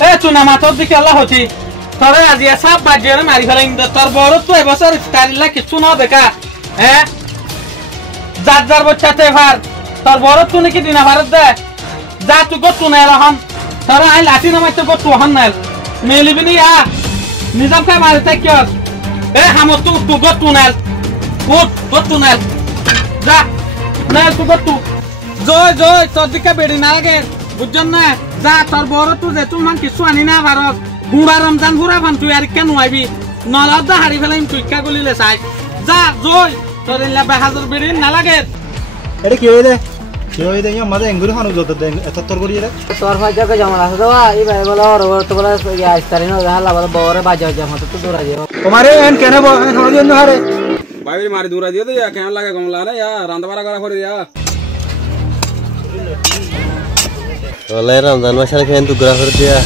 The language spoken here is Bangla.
এ চুনা মাথর দিকে আল্লাহ হচ্ছি তোরে আজি সব বাজিয়ে মারি ফেলেন তোর বড় তো এবছর কারিলা কিছু না বেকা হ্যাঁ যার যার বচ্চাতে ভার তোর বড় তুই নাকি দিনা ভারত দে যা তুই গো তুই নাইল হন তোর আই লাঠি নামাই তো গো তুই হন নাইল মেলিবি নি নিজাম খাই মারি তাই কি এ হামত তুই গো তুই নাইল উঠ গো তুই নাইল যা নাইল তুই গো তুই জয় জয় তোর দিকে বেড়ি না লাগে বুঝছেন না যা তোর বড় তুই যে তুই মান কিছু আনি না ভারত গুড়া রমজান ঘুরা ভান তুই আর কেন আইবি নলাদা হারি ফেলাইম তুই কা গলিলে চাই যা জয় তোর ইলা বাহাদুর বেড়ি না লাগে এটা কি হইলে কি হইলে ইয়া মাঝে এঙ্গুরি খানো যত এত তর করি রে তোর ভাই জায়গা জমা আছে দাও এই ভাই বলো আর তো বলে আইস্তারি না হালা বলে বড় বাজা জামা তো দৌড়া দিও তোমারে এন কেন খানো দিও না রে ভাই মারি দৌড়া দিও তো ইয়া কেন লাগে কমলা না ইয়া রান্না বাড়া করা করে দিয়া Oleh Ramadan masyarakat yang tuh gerak kerja.